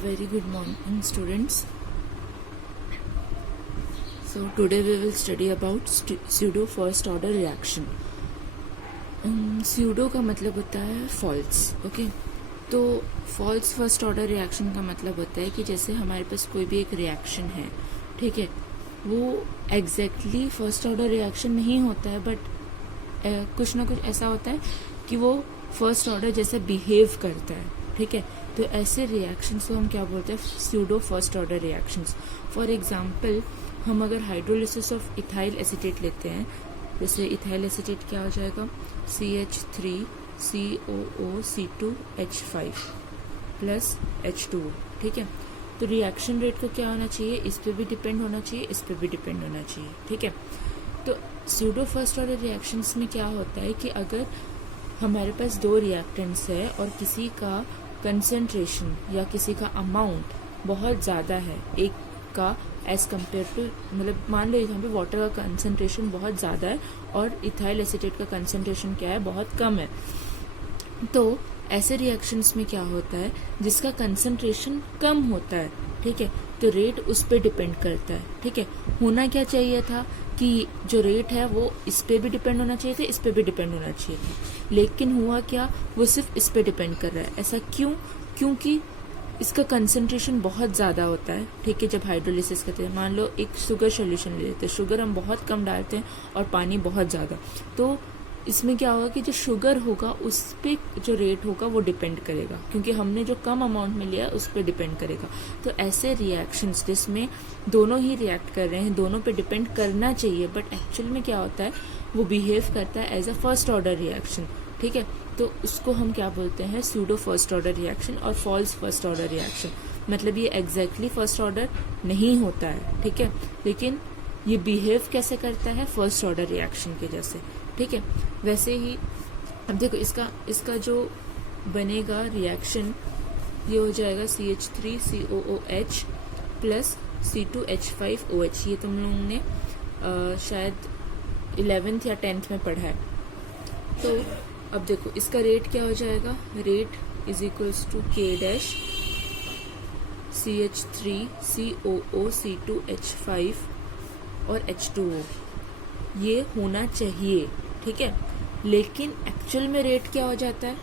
Very good morning, students. So today we will study about pseudo first order reaction. Pseudo का मतलब होता है false, okay. तो false first order reaction का मतलब होता है कि जैसे हमारे पास कोई भी एक रिएक्शन है, ठीक है, वो एग्जैक्टली फर्स्ट ऑर्डर रिएक्शन नहीं होता है, बट कुछ ना कुछ ऐसा होता है कि वो फर्स्ट ऑर्डर जैसे बिहेव करता है, ठीक है. तो ऐसे रिएक्शंस को हम क्या बोलते हैं? Pseudo first order reactions. For example, हम अगर हाइड्रोलिसिस ऑफ इथाइल एसीटेट लेते हैं, जैसे इथाइल एसीटेट क्या हो जाएगा? CH3COOC2H5 प्लस H2O, ठीक है. तो रिएक्शन रेट को क्या होना चाहिए? इस पे भी डिपेंड होना चाहिए, इस पे भी डिपेंड होना चाहिए, ठीक है. तो स्यूडो फर्स्ट ऑर्डर रिएक्शंस में क्या होता है कि अगर हमारे पास दो रिएक्टेंट्स है और किसी का कंसंट्रेशन या किसी का अमाउंट बहुत ज़्यादा है एक का एज कम्पेयर टू, मतलब मान लो यहाँ पे वाटर का कंसंट्रेशन बहुत ज़्यादा है और इथाइल एसीटेट का कंसंट्रेशन क्या है? बहुत कम है. तो ऐसे रिएक्शंस में क्या होता है? जिसका कंसंट्रेशन कम होता है, ठीक है, तो रेट उस पर डिपेंड करता है, ठीक है. होना क्या चाहिए था कि जो रेट है वो इस पे भी डिपेंड होना चाहिए था, इस पे भी डिपेंड होना चाहिए था, लेकिन हुआ क्या? वो सिर्फ इस पे डिपेंड कर रहा है. ऐसा क्यों? क्योंकि इसका कंसंट्रेशन बहुत ज़्यादा होता है, ठीक है. जब हाइड्रोलिसिस करते हैं, मान लो एक शुगर सोल्यूशन ले लेते हैं, शुगर हम बहुत कम डालते हैं और पानी बहुत ज़्यादा, तो इसमें क्या होगा कि जो शुगर होगा उस पे जो रेट होगा वो डिपेंड करेगा, क्योंकि हमने जो कम अमाउंट में लिया उस पे डिपेंड करेगा. तो ऐसे रिएक्शंस जिसमें दोनों ही रिएक्ट कर रहे हैं, दोनों पे डिपेंड करना चाहिए, बट एक्चुअल में क्या होता है? वो बिहेव करता है as a first order reaction, ठीक है. तो उसको हम क्या बोलते हैं? स्यूडो फर्स्ट ऑर्डर रिएक्शन और फॉल्स फर्स्ट ऑर्डर रिएक्शन. मतलब ये एग्जैक्टली फर्स्ट ऑर्डर नहीं होता है, ठीक है, लेकिन ये बिहेव कैसे करता है? फर्स्ट ऑर्डर रिएक्शन के जैसे, ठीक है. वैसे ही अब देखो इसका जो बनेगा रिएक्शन, ये हो जाएगा CH3COOH प्लस C2H5OH. ये तुम लोगों ने शायद 11th या 10th में पढ़ा है. तो अब देखो इसका रेट क्या हो जाएगा? Rate is equals to K dash CH3COOC2H5 और H2O. ये होना चाहिए, ठीक है, लेकिन एक्चुअल में रेट क्या हो जाता है?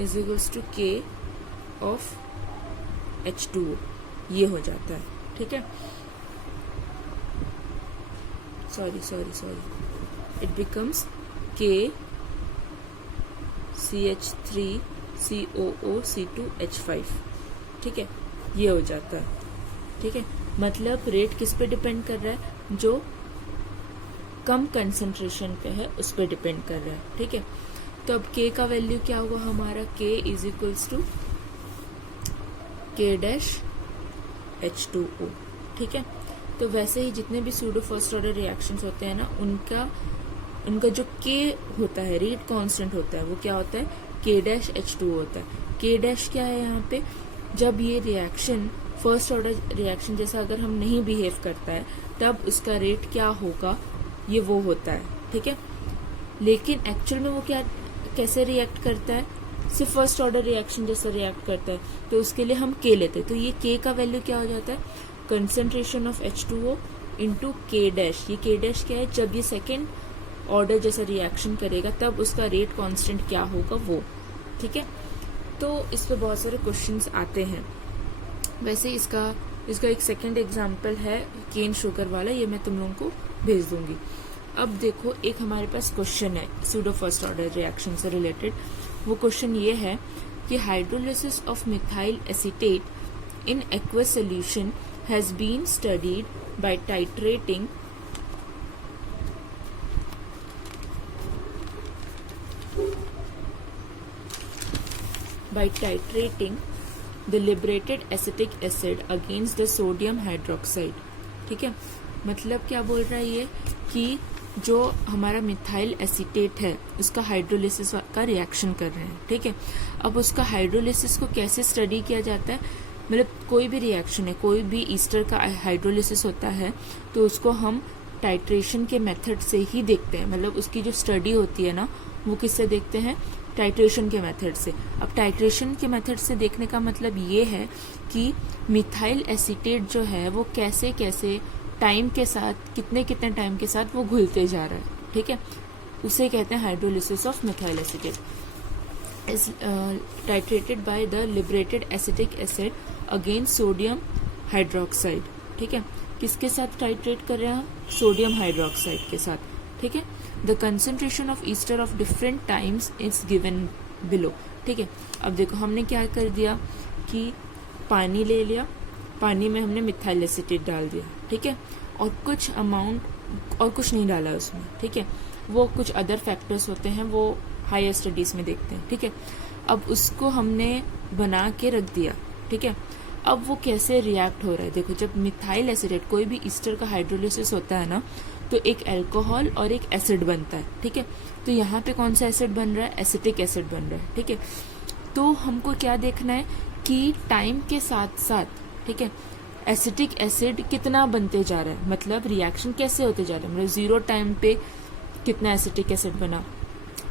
Is equals to K of H2O. ये हो जाता है, ठीक है. Sorry it becomes K CH3COOC2H5, ठीक है. ये हो जाता है, ठीक है. मतलब रेट किस पे डिपेंड कर रहा है? जो कम कंसंट्रेशन पे है उस पे डिपेंड कर रहा है, ठीक है. तो अब K का वैल्यू क्या होगा हमारा? K is equals to K dash H2O, ठीक है. तो वैसे ही जितने भी स्यूडो फर्स्ट ऑर्डर रिएक्शंस होते हैं ना, उनका जो K होता है, रेट कांस्टेंट होता है, वो क्या होता है? K डैश H2O होता है. K डैश क्या है यहाँ पे? जब ये रिएक्शन फर्स्ट ऑर्डर रिएक्शन जैसा अगर हम नहीं बिहेव करता है, तब इसका रेट क्या होगा? ये वो होता है, ठीक है. लेकिन एक्चुअल में वो क्या कैसे रिएक्ट करता है? सिर्फ फर्स्ट ऑर्डर रिएक्शन जैसा रिएक्ट करता है. तो उसके लिए हम K लेते हैं. तो ये K का वैल्यू क्या हो जाता है? Concentration of H2O into K dash. ये K डैश क्या है? जब ये सेकेंड ऑर्डर जैसा रिएक्शन करेगा तब उसका रेट कांस्टेंट क्या होगा वो, ठीक है. तो इस पे बहुत सारे क्वेश्चंस आते हैं. वैसे इसका एक सेकंड एग्जांपल है केन शुगर वाला, ये मैं तुम लोगों को भेज दूंगी. अब देखो एक हमारे पास क्वेश्चन है स्यूडो फर्स्ट ऑर्डर रिएक्शन से रिलेटेड. वो क्वेश्चन ये है कि hydrolysis of methyl acetate in aqueous solution has been studied by titrating the liberated acetic acid against the sodium hydroxide, ठीक है. मतलब क्या बोल रहा है ये कि जो हमारा मिथाइल एसीटेट है उसका हाइड्रोलिसिस का रिएक्शन कर रहे हैं, ठीक है. अब उसका हाइड्रोलिसिस को कैसे स्टडी किया जाता है? मतलब कोई भी रिएक्शन है, कोई भी ईस्टर का हाइड्रोलिसिस होता है तो उसको हम टाइट्रेशन के मेथड से ही देखते हैं. मतलब उसकी जो स्टडी होती है ना, वो किससे देखते हैं? टाइट्रेशन के मेथड से। अब टाइट्रेशन के मेथड से देखने का मतलब ये है कि मिथाइल एसीटेट जो है वो कैसे कैसे टाइम के साथ कितने कितने टाइम के साथ वो घुलते जा रहा है, ठीक है, उसे कहते हैं hydrolysis of methyl acetate. Is titrated by the liberated acetic acid against sodium hydroxide, ठीक है। किसके साथ टाइट्रेट कर रहे हैं हम? सोडियम हाइड्रोक्साइड के साथ, ठीक है। The concentration of ester of different times is given below, ठीक है। अब देखो हमने क्या कर दिया कि पानी ले लिया, पानी में हमने मिथाइल एसीटेट डाल दिया, ठीक है, और कुछ अमाउंट और कुछ नहीं डाला उसमें, ठीक है। वो कुछ अदर फैक्टर्स होते हैं, वो हायर स्टडीज में देखते हैं, ठीक है। अब उसको हमने बना के रख दिया, ठीक है। अब वो कैसे रिएक्ट हो रहा है, देखो जब मिथाइल एसिटेट कोई भी ईस्टर का हाइड्रोलिसिस होता है ना, तो एक अल्कोहल और एक एसिड बनता है, ठीक है। तो यहाँ पे कौन सा एसिड बन रहा है? एसिटिक एसिड बन रहा है, ठीक है। तो हमको क्या देखना है कि टाइम के साथ साथ, ठीक है, एसिटिक एसिड कितना बनते जा रहा है, मतलब रिएक्शन कैसे होते जा रहा है, मतलब 0 टाइम पे कितना एसिटिक एसिड बना,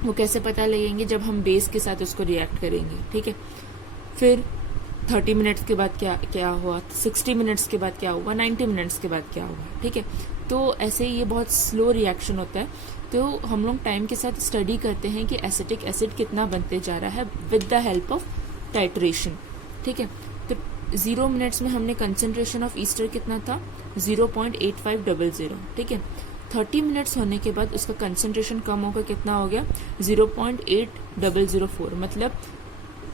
वो कैसे पता लगेंगे? जब हम बेस के साथ उसको रिएक्ट करेंगे, ठीक है। फिर 30 मिनट्स के बाद क्या हुआ, 60 मिनट्स के बाद क्या हुआ, 90 मिनट्स के बाद क्या हुआ, ठीक है। तो ऐसे ही ये बहुत स्लो रिएक्शन होता है। तो हम लोग टाइम के साथ स्टडी करते हैं कि एसिटिक एसिड कितना बनते जा रहा है with the help of titration, ठीक है। तो 0 मिनट्स में हमने कंसेंट्रेशन ऑफ ईस्टर कितना था? 0.8500, ठीक है। 30 मिनट्स होने के बाद उसका कंसेंट्रेशन कम होकर कितना हो गया? 0.8004, मतलब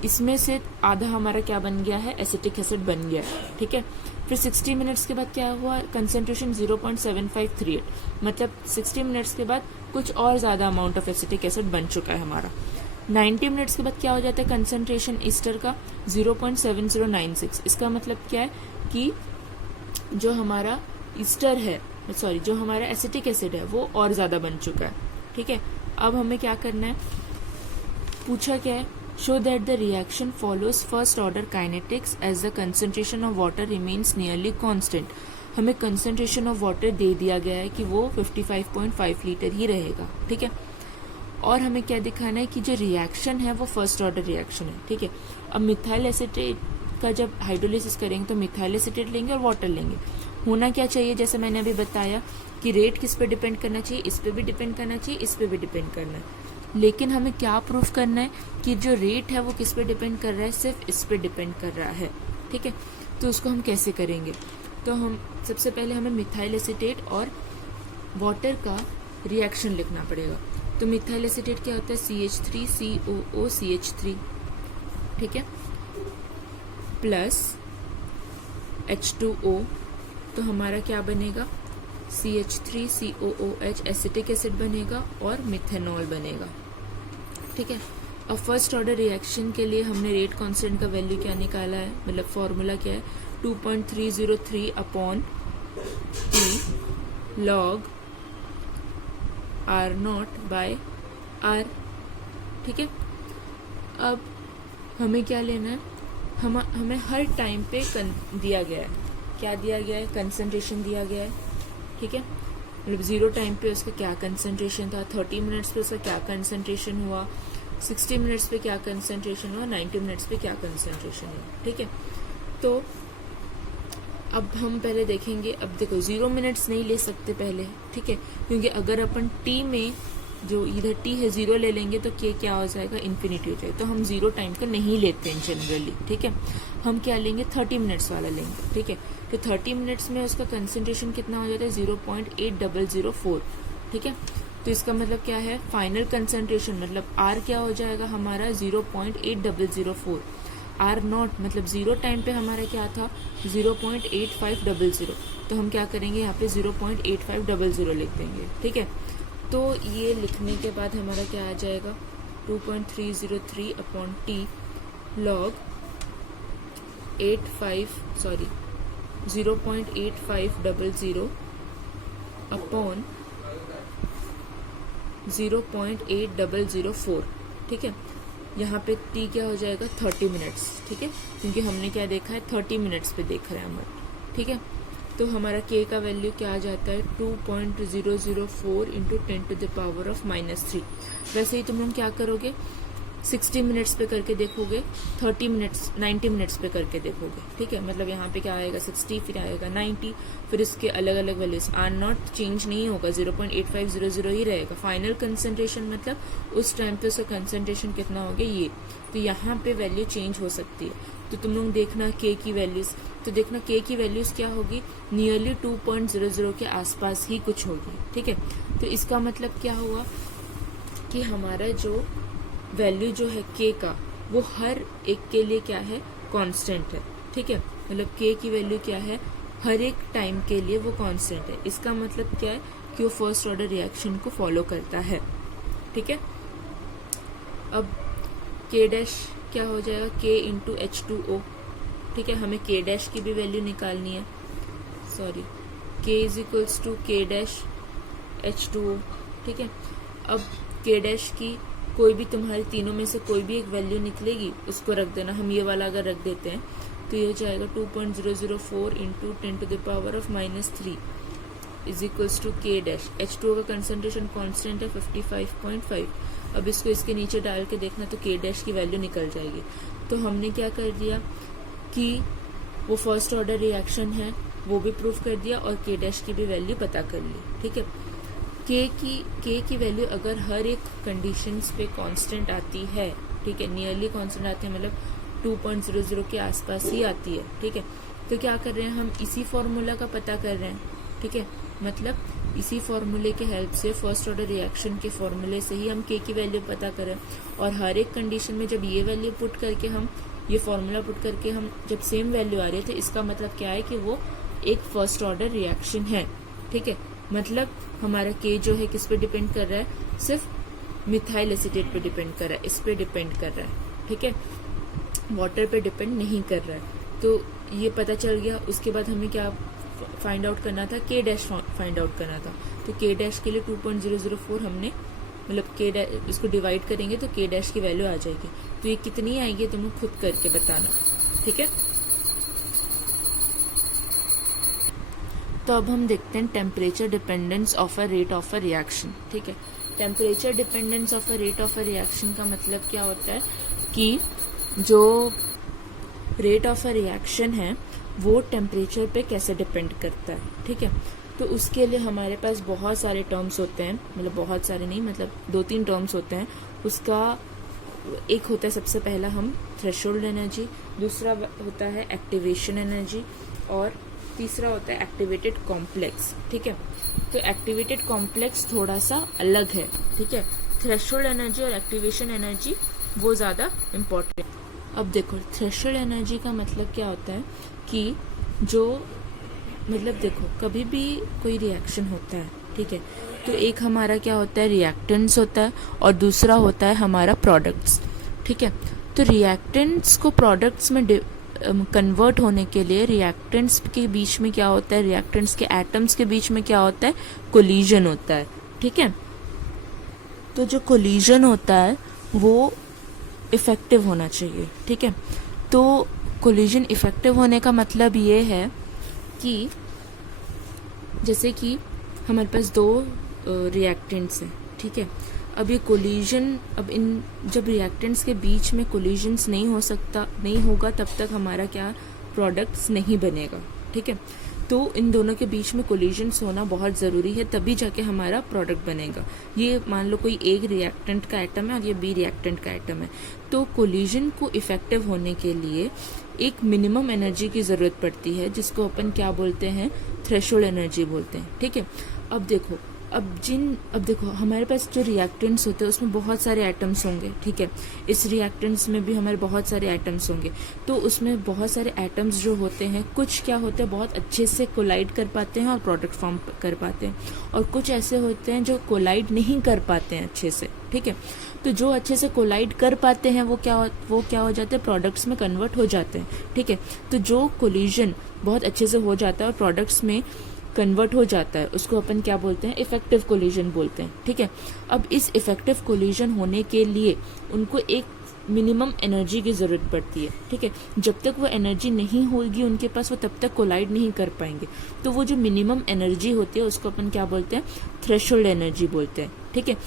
इसमें से आधा हमारा क्या बन गया है? एसिटिक एसिड बन गया, ठीक है। फिर 60 मिनट्स के बाद क्या हुआ? कंसेंट्रेशन 0.7538, मतलब 60 मिनट्स के बाद कुछ और ज्यादा अमाउंट ऑफ एसिटिक एसिड बन चुका है हमारा। 90 मिनट्स के बाद क्या हो जाता है कंसेंट्रेशन ईस्टर का? 0.7096। इसका मतलब क्या है कि जो हमारा ईस्टर है, सॉरी, जो हमारा एसिटिक एसिड है वो और ज्यादा बन चुका है, ठीक है। अब हमें क्या करना है? पूछा क्या है? Show that the reaction follows first order kinetics as the concentration of water remains nearly constant. हमें concentration of water दे दिया गया है कि वो 55.5 लीटर ही रहेगा, ठीक है। और हमें क्या दिखाना है कि जो रिएक्शन है वो फर्स्ट ऑर्डर रिएक्शन है, ठीक है। अब मिथाइल एसीटेट का जब हाइड्रोलिसिस करेंगे तो मिथाइल एसीटेट लेंगे और वाटर लेंगे। होना क्या चाहिए? जैसे मैंने अभी बताया कि रेट किस पे डिपेंड करना चाहिए, इस पे भी डिपेंड करना चाहिए, इस पे भी डिपेंड करना है। लेकिन हमें क्या प्रूफ करना है कि जो रेट है वो किस पे डिपेंड कर रहा है? सिर्फ इस पे डिपेंड कर रहा है, ठीक है। तो उसको हम कैसे करेंगे? तो हम सबसे पहले हमें मिथाइल एसीटेट और वाटर का रिएक्शन लिखना पड़ेगा। तो मिथाइल एसीटेट क्या होता है? CH3COOCH3, ठीक है, प्लस H2O। तो हमारा क्या बनेगा? CH3COOH एसिटिक एसिड बनेगा और मिथेनॉल बनेगा, ठीक है। अब फर्स्ट ऑर्डर रिएक्शन के लिए हमने रेट कांस्टेंट का वैल्यू क्या निकाला है, मतलब फॉर्मूला क्या है? 2.303 upon T log R0 by R, ठीक है। अब हमें क्या लेना है? हमें हर टाइम पे दिया गया है, क्या दिया गया है? कंसंट्रेशन दिया गया है, ठीक है। मतलब 0 टाइम पे उसका क्या कंसंट्रेशन था, 30 मिनट्स पे उसका क्या कंसंट्रेशन हुआ, 60 मिनट्स पे क्या कंसंट्रेशन हुआ, 90 मिनट्स पे क्या कंसंट्रेशन हुआ, ठीक है। तो अब हम पहले देखेंगे। अब देखो 0 मिनट्स नहीं ले सकते पहले, ठीक है, क्योंकि अगर अपन टी में जो इधर टी है 0 ले लेंगे तो के क्या हो जाएगा? इन्फिनिटी हो जाएगा। तो हम 0 टाइम का नहीं लेते हैं जनरली, ठीक है। हम क्या लेंगे? 30 मिनट्स वाला लेंगे, ठीक है। तो 30 मिनट्स में उसका कंसेंट्रेशन कितना हो जाता है? 0.8004, ठीक है। तो इसका मतलब क्या है? फाइनल कंसेंट्रेशन मतलब आर क्या हो जाएगा हमारा? 0.8004। R0 मतलब 0 टाइम पे हमारा क्या था? 0.8500। तो हम क्या करेंगे? यहाँ पे 0.8500 लिख देंगे, ठीक है। तो ये लिखने के बाद हमारा क्या आ जाएगा? 2.303 अपॉन T log 0.8500 अपॉन 0.8004, ठीक है। यहाँ पे T क्या हो जाएगा? 30 मिनट्स, ठीक है, क्योंकि हमने क्या देखा है? 30 मिनट्स पे देख रहे हैं हम, ठीक है। तो हमारा K का वैल्यू क्या आ जाता है? 2.004 इंटू 10⁻³ -3। वैसे ही तुम लोग क्या करोगे? 60 मिनट्स पे करके देखोगे, 30 मिनट्स 90 मिनट्स पे करके देखोगे, ठीक है। मतलब यहाँ पे क्या आएगा 60, फिर आएगा 90, फिर इसके अलग अलग वैल्यूज। आर नॉट चेंज नहीं होगा, 0.8500 ही रहेगा। फाइनल कंसंट्रेशन मतलब उस टाइम पे उसका कंसंट्रेशन कितना हो गया ये, तो यहाँ पे वैल्यू चेंज हो सकती है। तो तुम लोग देखना के की वैल्यूज, तो देखना के की वैल्यूज क्या होगी, नियरली 2.00 के आसपास ही कुछ होगी, ठीक है। तो इसका मतलब क्या हुआ कि हमारा जो वैल्यू जो है के का, वो हर एक के लिए क्या है, कांस्टेंट है, ठीक है। मतलब के की वैल्यू क्या है, हर एक टाइम के लिए वो कांस्टेंट है। इसका मतलब क्या है कि वो फर्स्ट ऑर्डर रिएक्शन को फॉलो करता है, ठीक है। अब के डैश क्या हो जाएगा, के इंटू H2O, ठीक है। हमें के डैश की भी वैल्यू निकालनी है, सॉरी, के इज इक्वल्स टू के डैश H2O, ठीक है। अब के डैश की कोई भी तुम्हारे तीनों में से कोई भी एक वैल्यू निकलेगी, उसको रख देना। हम ये वाला अगर रख देते हैं तो ये हो जाएगा 2.004 इंटू 10⁻³ इज इक्वल्स टू के डैश। H2O का कंसंट्रेशन कांस्टेंट है 55.5। अब इसको इसके नीचे डाल के देखना तो के डैश की वैल्यू निकल जाएगी। तो हमने क्या कर दिया कि वो फर्स्ट ऑर्डर रिएक्शन है वो भी प्रूफ कर दिया और के डैश की भी वैल्यू पता कर ली, ठीक है। के की वैल्यू अगर हर एक कंडीशंस पे कांस्टेंट आती है, ठीक है, नियरली कांस्टेंट आती है, मतलब 2.00 के आसपास ही आती है, ठीक है। तो क्या कर रहे हैं हम, इसी फॉर्मूला का पता कर रहे हैं, ठीक है। मतलब इसी फॉर्मूले के हेल्प से, फर्स्ट ऑर्डर रिएक्शन के फॉर्मूले से ही हम के की वैल्यू पता करें। और हर एक कंडीशन में जब ये वैल्यू पुट करके हम, ये फॉर्मूला पुट करके हम जब सेम वैल्यू आ रही है, तो इसका मतलब क्या है कि वो एक फर्स्ट ऑर्डर रिएक्शन है, ठीक है। मतलब हमारा के जो है किस पे डिपेंड कर रहा है, सिर्फ मिथाइल एसीटेट पे डिपेंड कर रहा है, इस पे डिपेंड कर रहा है, ठीक है, वाटर पे डिपेंड नहीं कर रहा है। तो ये पता चल गया। उसके बाद हमें क्या फाइंड आउट करना था, के डैश फाइंड आउट करना था। तो के डैश के लिए 2.004 हमने, मतलब के डैश इसको डिवाइड करेंगे तो के डैश की वैल्यू आ जाएगी। तो ये कितनी आएगी तुम खुद करके बताना, ठीक है। तो अब हम देखते हैं temperature dependence of a rate of a reaction, ठीक है। Temperature dependence of a rate of a reaction का मतलब क्या होता है कि जो रेट ऑफ अ रिएक्शन है वो टेम्परेचर पे कैसे डिपेंड करता है, ठीक है। तो उसके लिए हमारे पास बहुत सारे टर्म्स होते हैं, मतलब बहुत सारे नहीं, मतलब 2-3 टर्म्स होते हैं। उसका एक होता है सबसे पहला हम थ्रेशोल्ड एनर्जी, दूसरा होता है एक्टिवेशन एनर्जी और तीसरा होता है एक्टिवेटेड कॉम्प्लेक्स, ठीक है। तो एक्टिवेटेड कॉम्प्लेक्स थोड़ा सा अलग है, ठीक है। थ्रेशोल्ड एनर्जी और एक्टिवेशन एनर्जी वो ज़्यादा इम्पोर्टेंट। अब देखो थ्रेशोल्ड एनर्जी का मतलब क्या होता है कि जो, मतलब देखो कभी भी कोई रिएक्शन होता है, ठीक है, तो एक हमारा क्या होता है, रिएक्टेंट्स होता है और दूसरा होता है हमारा प्रोडक्ट्स, ठीक है। तो रिएक्टेंट्स को प्रोडक्ट्स में कन्वर्ट होने के लिए रिएक्टेंट्स के बीच में क्या होता है, रिएक्टेंट्स के एटम्स के बीच में क्या होता है, कोलिजन होता है, ठीक है। तो जो कोलिजन होता है वो इफेक्टिव होना चाहिए, ठीक है। तो कोलिजन इफेक्टिव होने का मतलब ये है कि जैसे कि हमारे पास 2 रिएक्टेंट्स हैं, ठीक है। अब ये कोलिजन, अब इन जब रिएक्टेंट्स के बीच में कोलिजन्स नहीं होगा तब तक हमारा क्या प्रोडक्ट्स नहीं बनेगा, ठीक है। तो इन दोनों के बीच में कोलिजन्स होना बहुत ज़रूरी है, तभी जाके हमारा प्रोडक्ट बनेगा। ये मान लो कोई एक रिएक्टेंट का एटम है और ये बी रिएक्टेंट का एटम है, तो कोलिजन को इफेक्टिव होने के लिए एक मिनिमम एनर्जी की ज़रूरत पड़ती है, जिसको अपन क्या बोलते हैं, थ्रेशोल्ड एनर्जी बोलते हैं, ठीक है। अब देखो हमारे पास जो रिएक्टेंट्स होते हैं उसमें बहुत सारे एटम्स होंगे, ठीक है। इस रिएक्टेंट्स में भी हमारे बहुत सारे एटम्स होंगे, तो उसमें बहुत सारे एटम्स जो होते हैं, कुछ क्या होते हैं बहुत अच्छे से कोलाइड कर पाते हैं और प्रोडक्ट फॉर्म कर पाते हैं, और कुछ ऐसे होते हैं जो कोलाइड नहीं कर पाते हैं अच्छे से, ठीक है। तो जो अच्छे से कोलाइड कर पाते हैं वो क्या हो जाते हैं, प्रोडक्ट्स में कन्वर्ट हो जाते हैं, ठीक है। तो जो कोलिजन बहुत अच्छे से हो जाता है और प्रोडक्ट्स में कन्वर्ट हो जाता है, उसको अपन क्या बोलते हैं, इफेक्टिव कोलिजन बोलते हैं, ठीक है। अब इस इफेक्टिव कोलिजन होने के लिए उनको एक मिनिमम एनर्जी की ज़रूरत पड़ती है, ठीक है। जब तक वो एनर्जी नहीं होगी उनके पास, वो तब तक कोलाइड नहीं कर पाएंगे। तो वो जो मिनिमम एनर्जी होती है उसको अपन क्या बोलते हैं, थ्रेशोल्ड एनर्जी बोलते हैं, ठीक है।